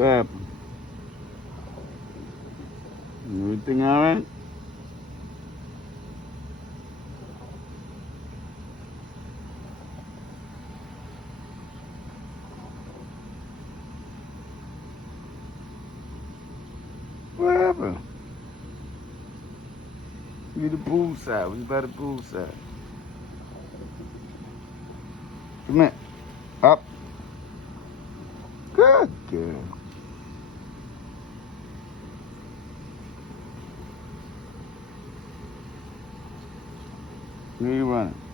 What happened? Everything all right? What happened? We the poolside. We by the poolside. Come here. Up. Good girl. Where you running?